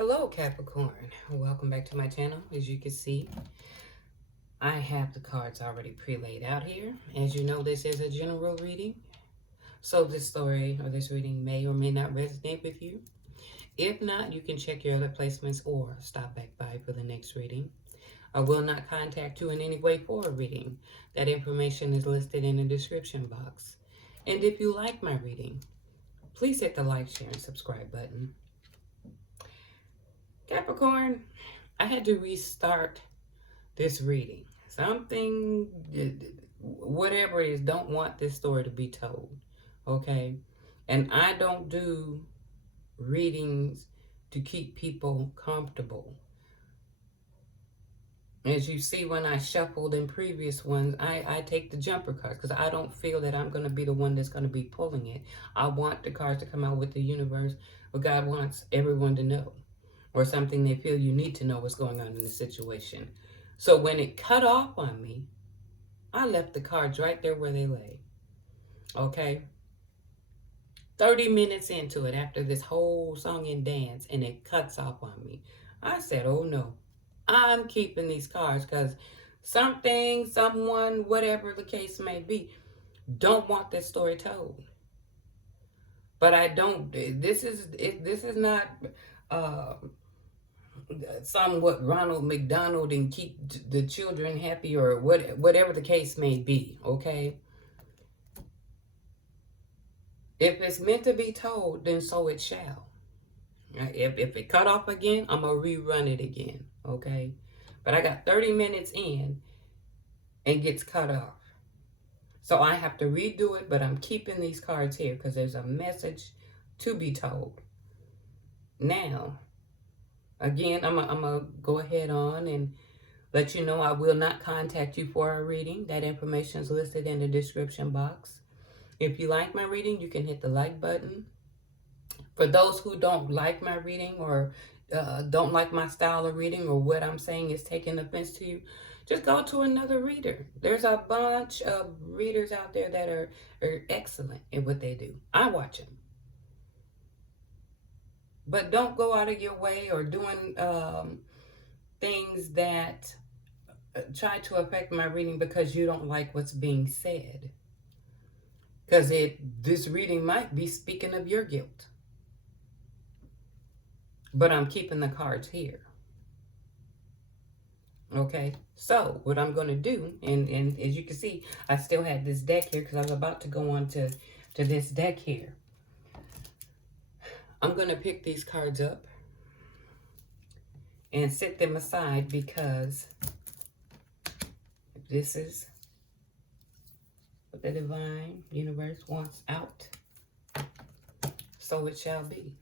Hello Capricorn, welcome back to my channel. As you can see, I have the cards already pre-laid out here. As you know, this is a general reading, so this story or this reading may or may not resonate with you. If not, you can check your other placements or stop back by for the next reading. I will not contact you in any way for a reading. That information is listed in the description box. And if you like my reading, please hit the like, share, and subscribe button. Capricorn, I had to restart this reading. Something, whatever it is, don't want this story to be told. Okay? And I don't do readings to keep people comfortable. As you see, when I shuffled in previous ones, I take the jumper cards because I don't feel that I'm going to be the one that's going to be pulling it. I want the cards to come out with the universe, what God wants everyone to know, or something they feel you need to know what's going on in the situation. So when it cut off on me, I left the cards right there where they lay. Okay? 30 minutes into it, after this whole song and dance, and it cuts off on me, I said, oh no, I'm keeping these cards because something, someone, whatever the case may be, don't want this story told. But I don't, this is not somewhat Ronald McDonald and keep the children happy or whatever the case may be, okay? If it's meant to be told, then so it shall. If it cut off again, I'm going to rerun it again, okay? But I got 30 minutes in and gets cut off. So I have to redo it, but I'm keeping these cards here because there's a message to be told. Now, again, I'm going to go ahead on and let you know I will not contact you for a reading. That information is listed in the description box. If you like my reading, you can hit the like button. For those who don't like my reading or don't like my style of reading or what I'm saying is taking offense to you, just go to another reader. There's a bunch of readers out there that are excellent at what they do. I watch them. But don't go out of your way or doing things that try to affect my reading because you don't like what's being said. Because this reading might be speaking of your guilt. But I'm keeping the cards here. Okay, so what I'm going to do, and as you can see, I still had this deck here because I was about to go on to this deck here. I'm going to pick these cards up and set them aside because this is what the divine universe wants out. So it shall be.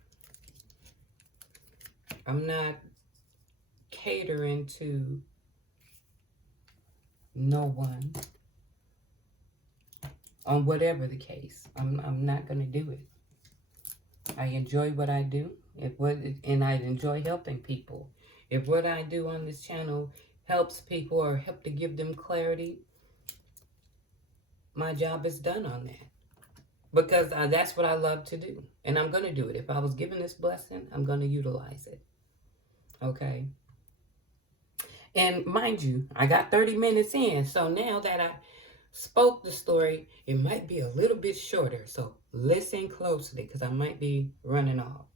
I'm not catering to no one on whatever the case. I'm not going to do it. I enjoy what I do, and I enjoy helping people. If what I do on this channel helps people or help to give them clarity, my job is done on that. Because that's what I love to do. And I'm going to do it. If I was given this blessing, I'm going to utilize it. Okay? And mind you, I got 30 minutes in. So now that I spoke the story, it might be a little bit shorter. So listen closely because I might be running off.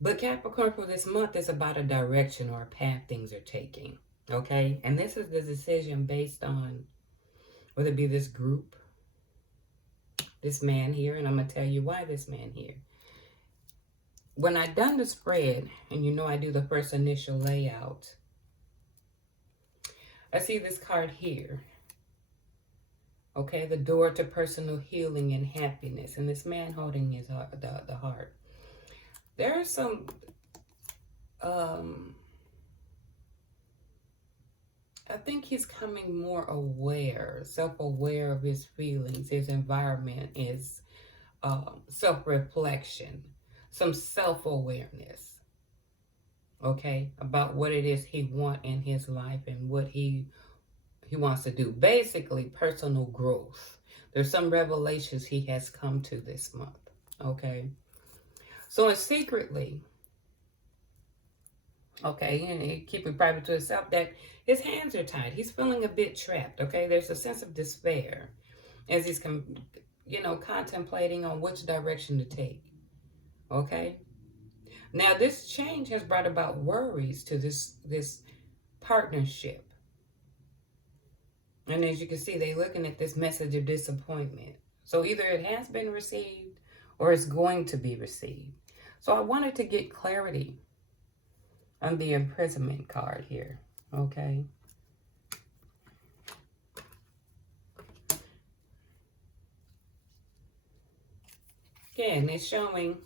But Capricorn, for this month, is about a direction or a path things are taking. Okay? And this is the decision based on whether it be this group, this man here, and I'm going to tell you why this man here. When I done the spread, and you know I do the first initial layout, I see this card here. Okay, the door to personal healing and happiness. And this man holding his heart, the heart. There are some I think he's coming more aware, self-aware of his feelings, his environment, his self-reflection, some self-awareness, okay, about what it is he wants in his life and what he wants to do. Basically, personal growth. There's some revelations he has come to this month, okay? So secretly, Okay, and he keep it private to himself, that his hands are tied. He's feeling a bit trapped. Okay, there's a sense of despair as he's, contemplating on which direction to take. Okay, now this change has brought about worries to this partnership, and as you can see, they're looking at this message of disappointment. So either it has been received or it's going to be received. So I wanted to get clarity on the imprisonment card here. Okay. Again, it's showing,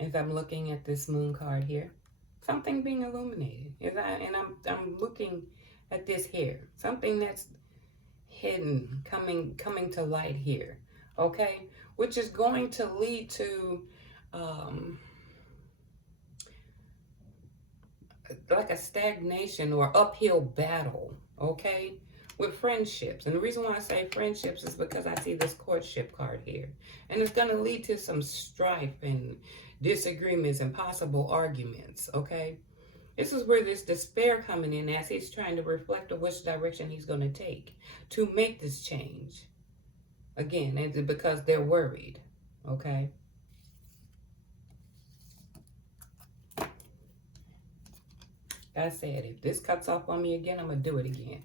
as I'm looking at this moon card here, something being illuminated. I'm looking at this here, something that's hidden, coming to light here. Okay, which is going to lead to like a stagnation or uphill battle. Okay, with friendships. And the reason why I say friendships is because I see this courtship card here. And it's going to lead to some strife and disagreements and possible arguments, okay? This is where this despair coming in as he's trying to reflect on which direction he's going to take to make this change. Again, it's because they're worried, okay? I said, if this cuts off on me again, I'm going to do it again.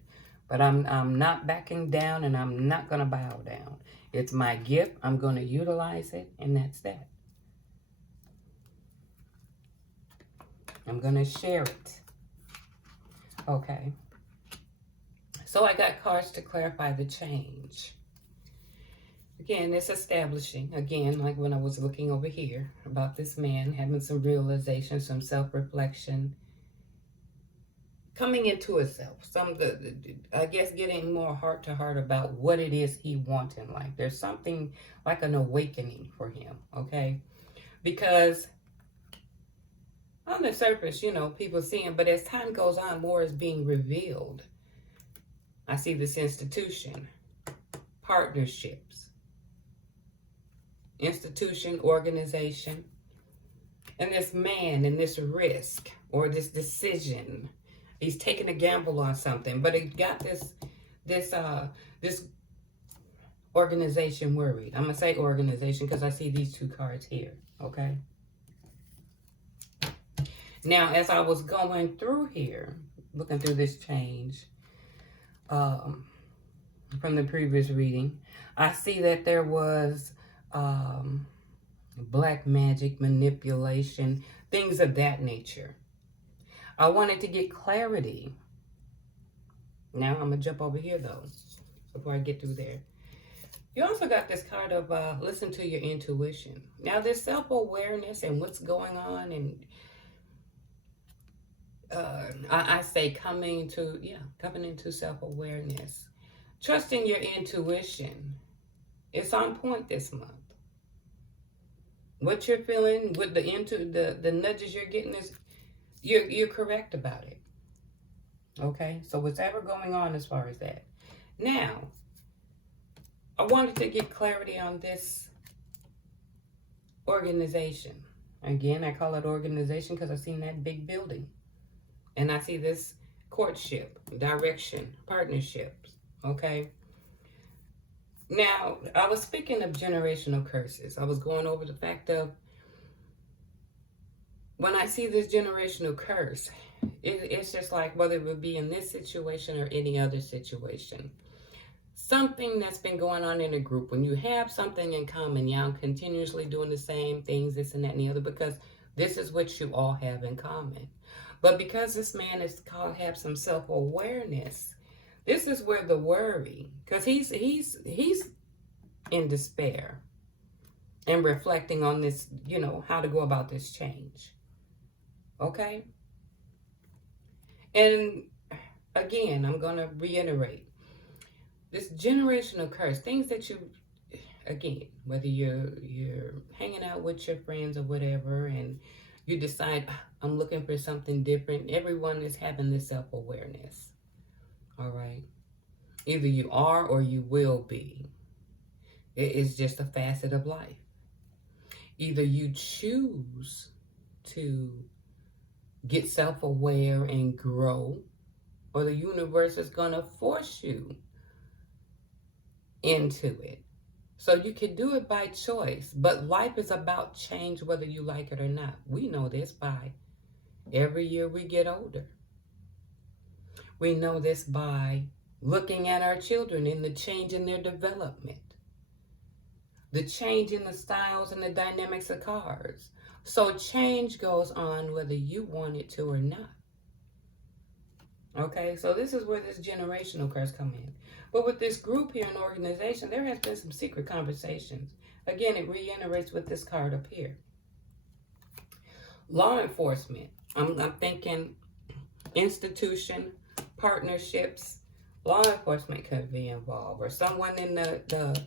But I'm not backing down, and I'm not going to bow down. It's my gift. I'm going to utilize it, and that's that. I'm going to share it. Okay. So I got cards to clarify the change. Again, it's establishing, again, like when I was looking over here, about this man having some realization, some self-reflection, coming into himself, I guess getting more heart to heart about what it is he wants in life. There's something like an awakening for him, okay? Because on the surface, people see him, but as time goes on, more is being revealed. I see this institution, partnerships, institution, organization, and this man and this risk or this decision. He's taking a gamble on something, but he got this organization worried. I'm gonna say organization because I see these two cards here. Okay. Now, as I was going through here, looking through this change from the previous reading, I see that there was black magic, manipulation, things of that nature. I wanted to get clarity. Now I'm going to jump over here, though, before I get through there. You also got this card of listen to your intuition. Now, this self-awareness and what's going on, and I say coming into self-awareness. Trusting your intuition. It's on point this month. What you're feeling with the nudges you're getting is you're correct about it. Okay, so whatever going on as far as that. Now, I wanted to get clarity on this organization. Again, I call it organization because I've seen that big building. And I see this courtship, direction, partnerships. Okay. Now, I was speaking of generational curses. I was going over the fact of when I see this generational curse, it's just like whether it would be in this situation or any other situation. Something that's been going on in a group. When you have something in common, y'all continuously doing the same things, this and that and the other, because this is what you all have in common. But because this man is called have some self-awareness, this is where the worry, because he's in despair and reflecting on this, how to go about this change. Okay? And again, I'm going to reiterate. This generational curse, things that you, again, whether you're hanging out with your friends or whatever, and you decide, I'm looking for something different. Everyone is having this self-awareness. All right? Either you are or you will be. It is just a facet of life. Either you choose to get self-aware and grow, or the universe is going to force you into it. So you can do it by choice, but life is about change whether you like it or not. We know this by every year we get older. We know this by looking at our children and the change in their development, the change in the styles and the dynamics of cars. So change goes on whether you want it to or not. Okay, so this is where this generational curse come in. But with this group here, an organization, there has been some secret conversations. Again, it reiterates with this card up here. Law enforcement. I'm thinking institution, partnerships. Law enforcement could be involved, or someone in the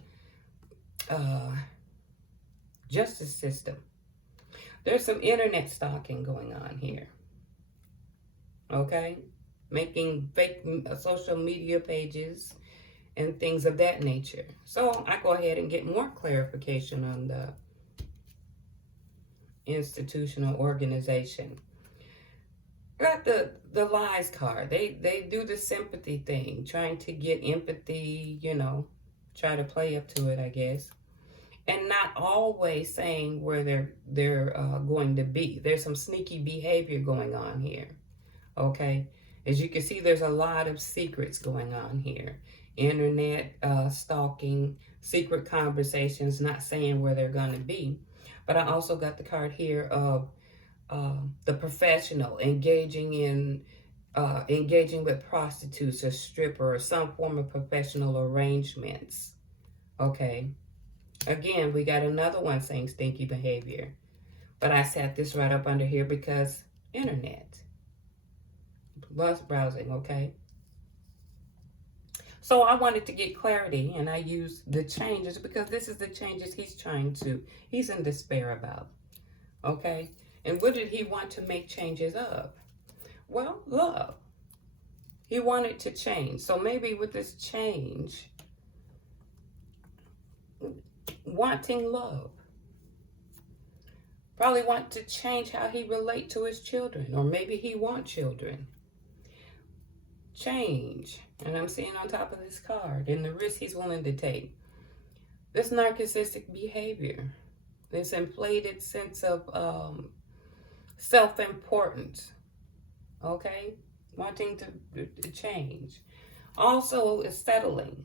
justice system. There's some internet stalking going on here. Okay? Making fake social media pages and things of that nature. So I go ahead and get more clarification on the institutional organization. Got the lies card. They do the sympathy thing, trying to get empathy, you know, try to play up to it, I guess. And not always saying where they're going to be. There's some sneaky behavior going on here. Okay? As you can see, there's a lot of secrets going on here. Internet stalking, secret conversations, not saying where they're going to be. But I also got the card here of the professional engaging with prostitutes or stripper or some form of professional arrangements. Okay. Again, we got another one saying stinky behavior. But I set this right up under here because internet. Plus browsing, okay? So I wanted to get clarity, and I used the changes because this is the changes he's in despair about, okay? And what did he want to make changes of? Well, love. He wanted to change. So maybe with this change, wanting love. Probably want to change how he relate to his children, or maybe he want children. Change, and I'm seeing on top of this card, and the risk he's willing to take. This narcissistic behavior, this inflated sense of self-importance, okay? Wanting to change. Also, is settling.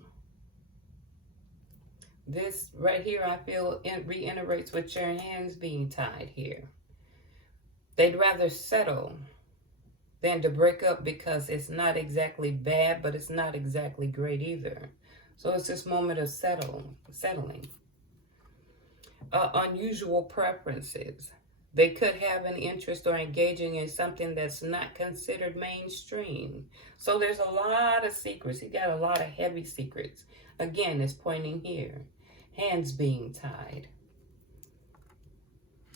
This right here, I feel, it reiterates with your hands being tied here. They'd rather settle than to break up because it's not exactly bad, but it's not exactly great either. So it's this moment of settling. Unusual preferences. They could have an interest or engaging in something that's not considered mainstream. So there's a lot of secrets. He got a lot of heavy secrets. Again, it's pointing here. Hands being tied.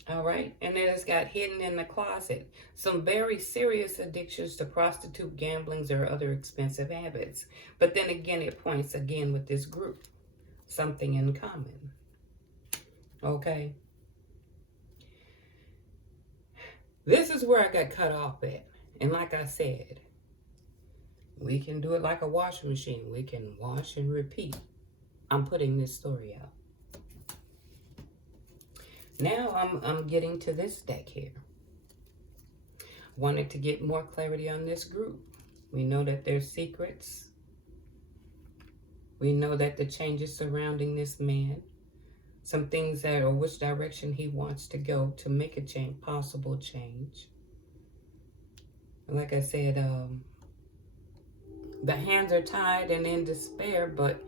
All right, and then it's got hidden in the closet. Some very serious addictions to prostitute, gamblings, or other expensive habits. But then again, it points again with this group. Something in common. Okay. This is where I got cut off at. And like I said, we can do it like a washing machine. We can wash and repeat. I'm putting this story out. Now I'm getting to this deck here. Wanted to get more clarity on this group. We know that there's secrets. We know that the changes surrounding this man. Some things that, or which direction he wants to go to make a change, possible change. Like I said, the hands are tied and in despair, but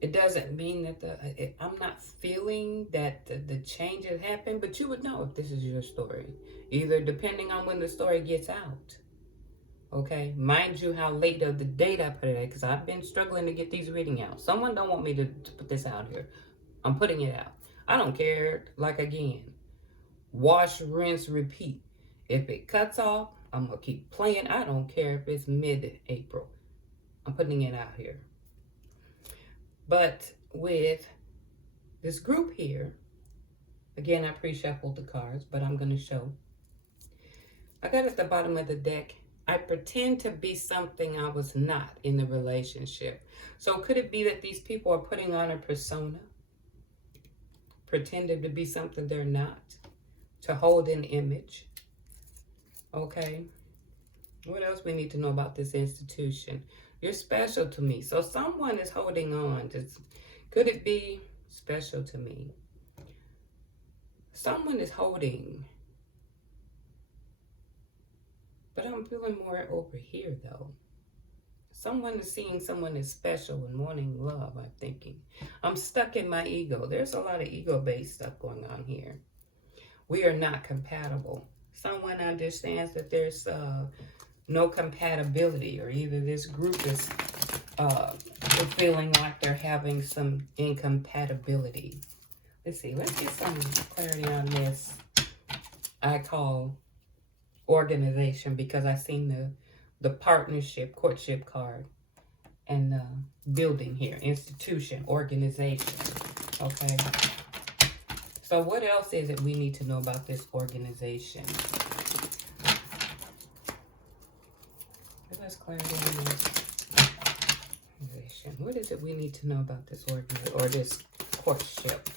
it doesn't mean that I'm not feeling that the change has happened, but you would know if this is your story. Either depending on when the story gets out. Okay? Mind you how late of the date I put it at, because I've been struggling to get these reading out. Someone don't want me to put this out here. I'm putting it out. I don't care, like again. Wash, rinse, repeat. If it cuts off, I'm going to keep playing. I don't care if it's mid-April. I'm putting it out here. But with this group here, again, I pre-shuffled the cards, but I'm going to show. I got at the bottom of the deck, I pretend to be something I was not in the relationship. So could it be that these people are putting on a persona, pretending to be something they're not, to hold an image? Okay. What else we need to know about this institution? You're special to me. So someone is holding on. Could it be special to me? Someone is holding. But I'm feeling more over here, though. Someone is seeing someone as special and wanting love, I'm thinking. I'm stuck in my ego. There's a lot of ego-based stuff going on here. We are not compatible. Someone understands that there's no compatibility, or either this group is feeling like they're having some incompatibility. Let's see. Let's get some clarity on this. I call organization, because I seen the partnership, courtship card, and the building here, institution, organization. Okay. So what else is it we need to know about this organization? Give us clarity on this organization. What is it we need to know about this organization, or this courtship?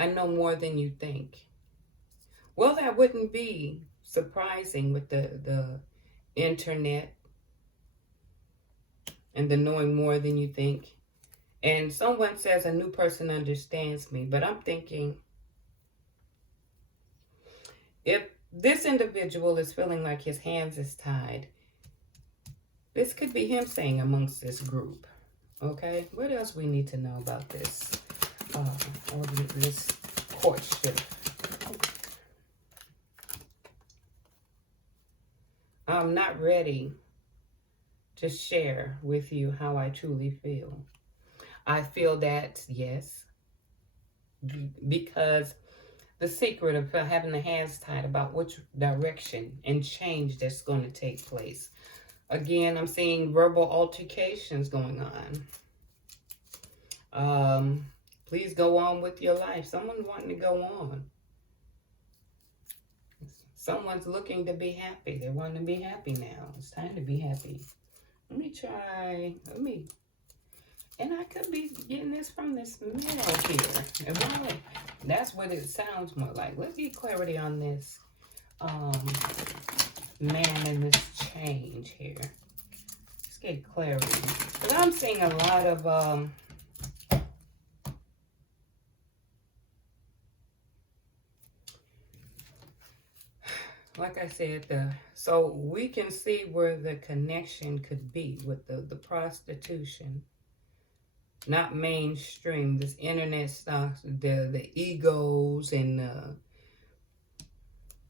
I know more than you think. Well, that wouldn't be surprising with the internet and the knowing more than you think. And someone says a new person understands me, but I'm thinking, if this individual is feeling like his hands is tied, this could be him saying amongst this group. Okay, what else we need to know about this? Or this courtship. I'm not ready to share with you how I truly feel. I feel that, yes, because the secret of having the hands tied about which direction and change that's going to take place. Again, I'm seeing verbal altercations going on. Please go on with your life. Someone wanting to go on. Someone's looking to be happy. They want to be happy now. It's time to be happy. Let me try. And I could be getting this from this male here. That's what it sounds more like. Let's get clarity on this man and this change here. Let's get clarity. Because I'm seeing a lot of like I said, so we can see where the connection could be with the prostitution. Not mainstream, this internet stuff, the egos and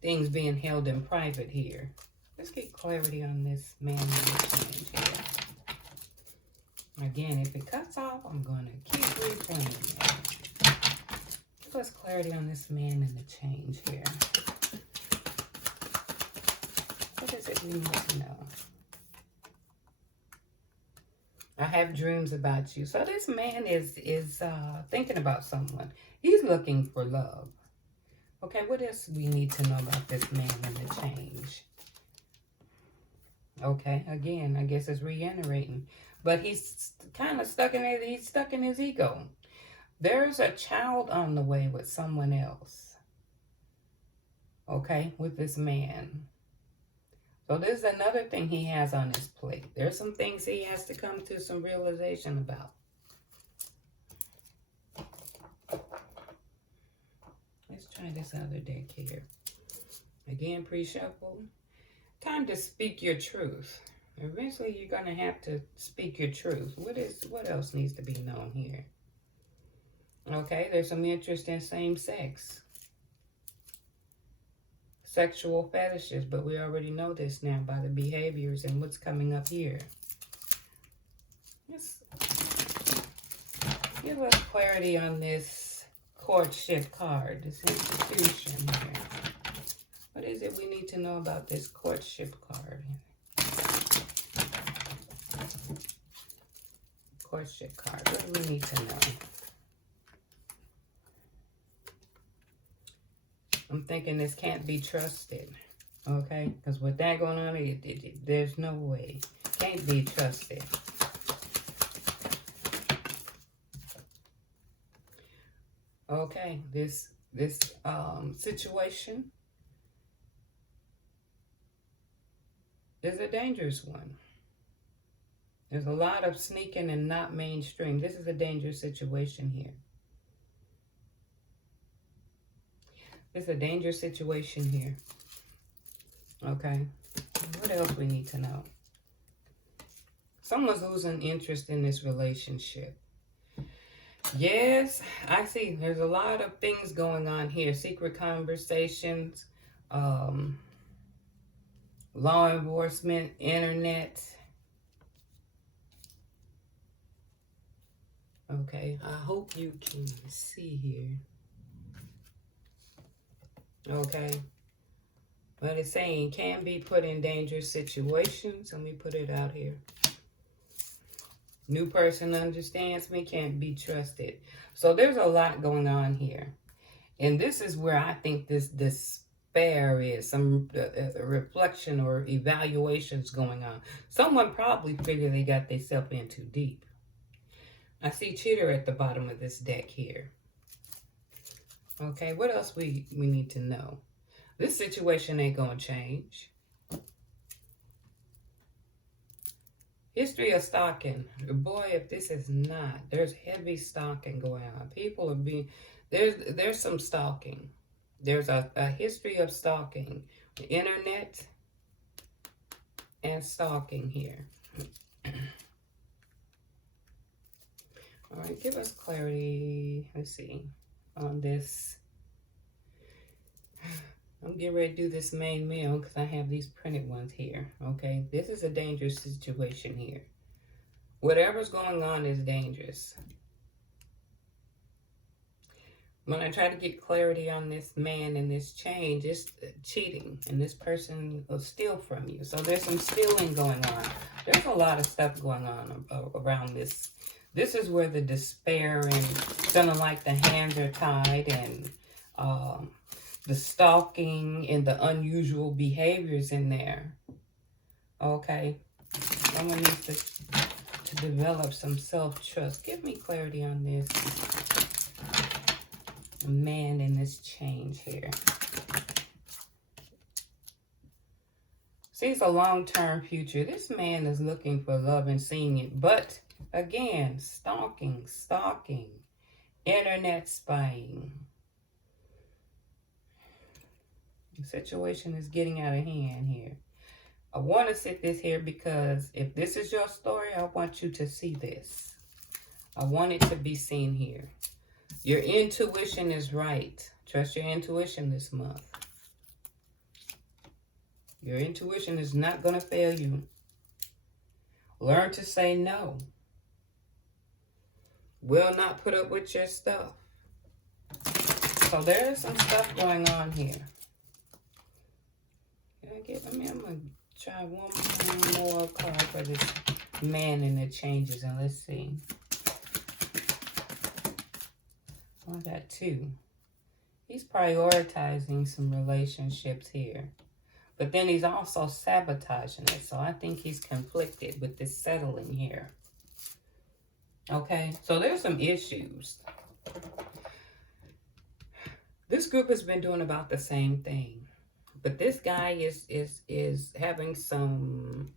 things being held in private here. Let's get clarity on this man and the change here. Again, if it cuts off, I'm going to keep replaying it. Give us clarity on this man and the change here. What is it we need to know? I have dreams about you. So this man is thinking about someone. He's looking for love. Okay, what else we need to know about this man and the change? Okay, again, I guess it's reiterating. But he's kind of stuck in it. He's stuck in his ego. There's a child on the way with someone else. Okay, with this man. So this is another thing he has on his plate. There's some things he has to come to some realization about. Let's try this other deck here. Again, pre-shuffle. Time to speak your truth. Eventually, you're going to have to speak your truth. What else needs to be known here? Okay, there's some interest in same sex. Sexual fetishes, but we already know this now by the behaviors and what's coming up here. Let's give us clarity on this courtship card, this institution here. What is it we need to know about this courtship card? Courtship card, what do we need to know? I'm thinking this can't be trusted. Okay? Because with that going on, there's no way. Can't be trusted. Okay, this situation is a dangerous one. There's a lot of sneaking and not mainstream. This is a dangerous situation here. This is a dangerous situation here. Okay. What else we need to know? Someone's losing interest in this relationship. Yes, I see. There's a lot of things going on here. Secret conversations, law enforcement, internet. Okay, I hope you can see here. Okay, but it's saying can be put in dangerous situations. Let me put it out here. New person understands me, can't be trusted. So there's a lot going on here. And this is where I think this despair is. Some reflection or evaluations going on. Someone probably figured they got themselves in too deep. I see cheater at the bottom of this deck here. Okay, what else we need to know? This situation ain't going to change. History of stalking. Boy, if this is not, there's heavy stalking going on. People are being, there's some stalking. There's a history of stalking. The internet and stalking here. All right, give us clarity. Let's see on this. I'm getting ready to do this main meal because I have these printed ones here. Okay, this is a dangerous situation here. Whatever's going on is dangerous. When I try to get clarity on this man and this change, it's cheating. And this person will steal from you. So there's some stealing going on. There's a lot of stuff going on around this. This is where the despair and feeling like the hands are tied and the stalking and the unusual behaviors in there. Okay. Someone needs to develop some self-trust. Give me clarity on this man in this change here. See, it's a long-term future. This man is looking for love and seeing it. But, again, stalking, internet spying. The situation is getting out of hand here. I want to sit this here because if this is your story, I want you to see this. I want it to be seen here. Your intuition is right. Trust your intuition this month. Your intuition is not going to fail you. Learn to say no. Will not put up with your stuff. So there is some stuff going on here. I'm going to try one more card for this man and the changes. And let's see. I got two. He's prioritizing some relationships here. But then he's also sabotaging it. So I think he's conflicted with this settling here. Okay. So there's some issues. This group has been doing about the same thing. But this guy is having some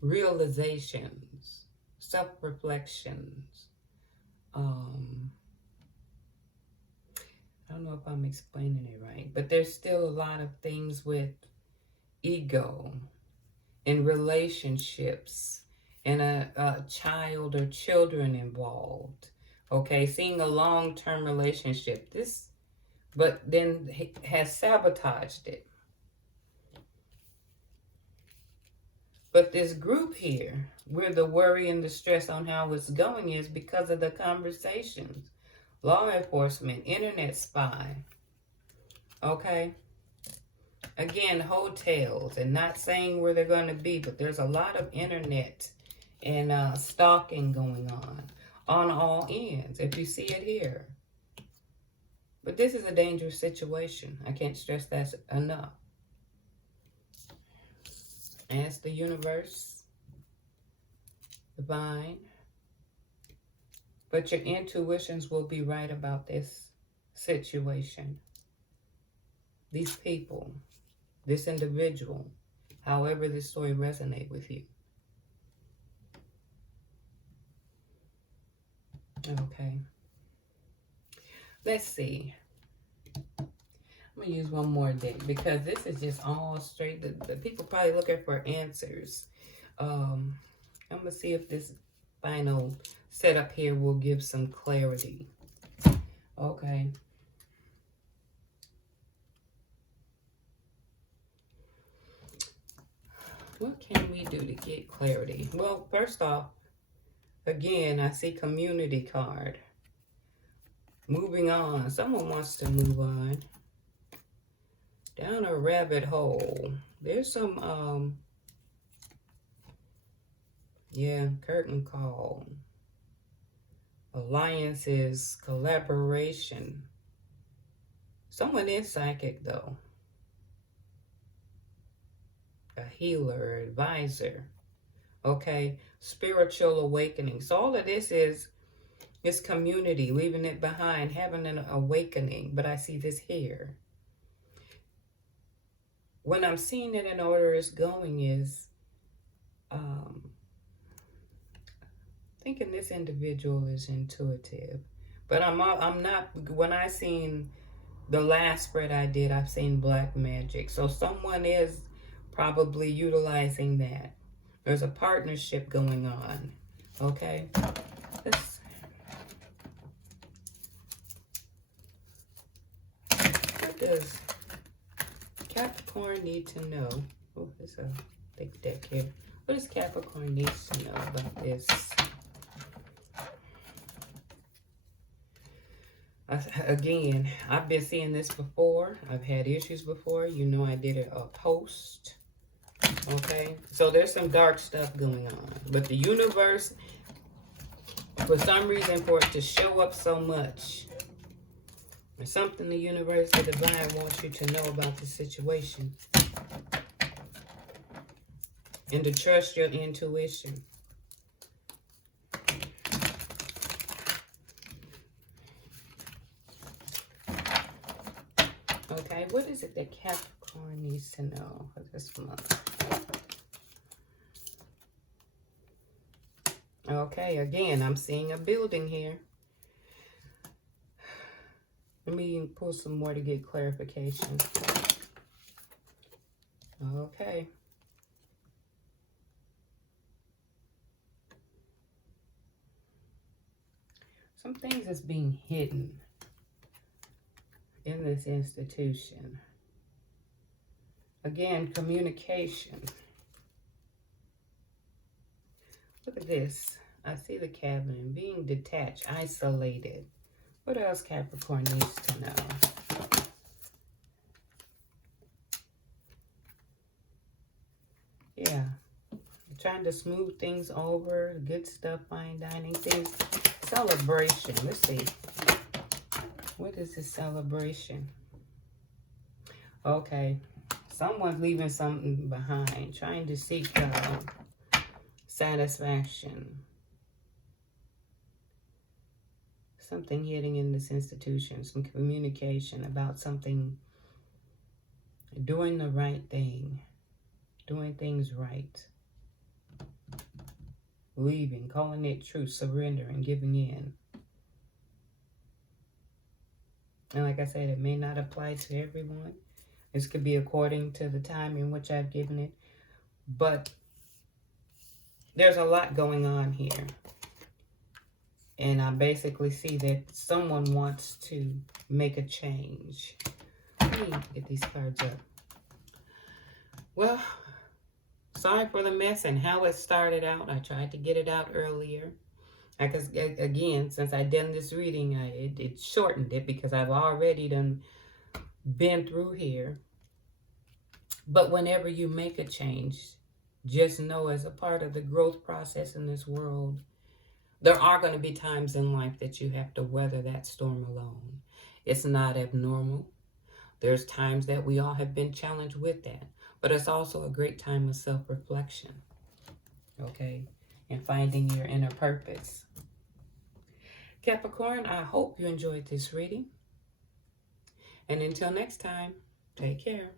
realizations, self-reflections. I don't know if I'm explaining it right, but there's still a lot of things with ego and relationships and a child or children involved. Okay, seeing a long-term relationship. But then he has sabotaged it. But this group here, where the worry and the stress on how it's going is because of the conversations. Law enforcement, internet spy. Okay? Again, hotels, and not saying where they're going to be, but there's a lot of internet and stalking going on all ends, if you see it here. But this is a dangerous situation. I can't stress that enough. Ask the universe, divine. But your intuitions will be right about this situation. These people, this individual, however this story resonates with you. Okay. Let's see. I'm going to use one more deck because this is just all straight. The people probably looking for answers. I'm going to see if this final setup here will give some clarity. Okay. What can we do to get clarity? Well, first off, again, I see community card. Moving on. Someone wants to move on. Down a rabbit hole. There's some, yeah, curtain call. Alliances, collaboration. Someone is psychic, though. A healer, advisor. Okay, spiritual awakening. So all of this is community, leaving it behind, having an awakening. But I see this here. When I'm seeing it in order it's going is, thinking this individual is intuitive. But I'm not, when I seen the last spread I did, I've seen black magic. So someone is probably utilizing that. There's a partnership going on. Okay? What does Capricorn need to know? Oh, it's a thick deck here. What does Capricorn need to know about this? Again, I've been seeing this before. I've had issues before. You know, I did a post. Okay, so there's some dark stuff going on. But the universe, for some reason, for it to show up so much, there's something the universe, the divine, wants you to know about the situation. And to trust your intuition. Okay, what is it that Capricorn needs to know for this month? Okay, again, I'm seeing a building here. Let me pull some more to get clarification. Okay. Some things is being hidden in this institution. Again, communication. Look at this. I see the cabin being detached, isolated. What else Capricorn needs to know? Yeah. Trying to smooth things over. Good stuff, fine dining things. Celebration. Let's see. What is this celebration? Okay. Someone's leaving something behind. Trying to seek satisfaction. Something hidden in this institution. Some communication about something. Doing the right thing. Doing things right. Leaving. Calling it truth. Surrendering. Giving in. And like I said, it may not apply to everyone. This could be according to the time in which I've given it. But there's a lot going on here. And I basically see that someone wants to make a change. Let me get these cards up. Well, sorry for the mess and how it started out. I tried to get it out earlier. Because, again, since I done this reading, it shortened it because I've already been through here. But whenever you make a change, just know as a part of the growth process in this world, there are going to be times in life that you have to weather that storm alone. It's not abnormal. There's times that we all have been challenged with that. But it's also a great time of self-reflection. Okay? And finding your inner purpose. Capricorn, I hope you enjoyed this reading. And until next time, take care.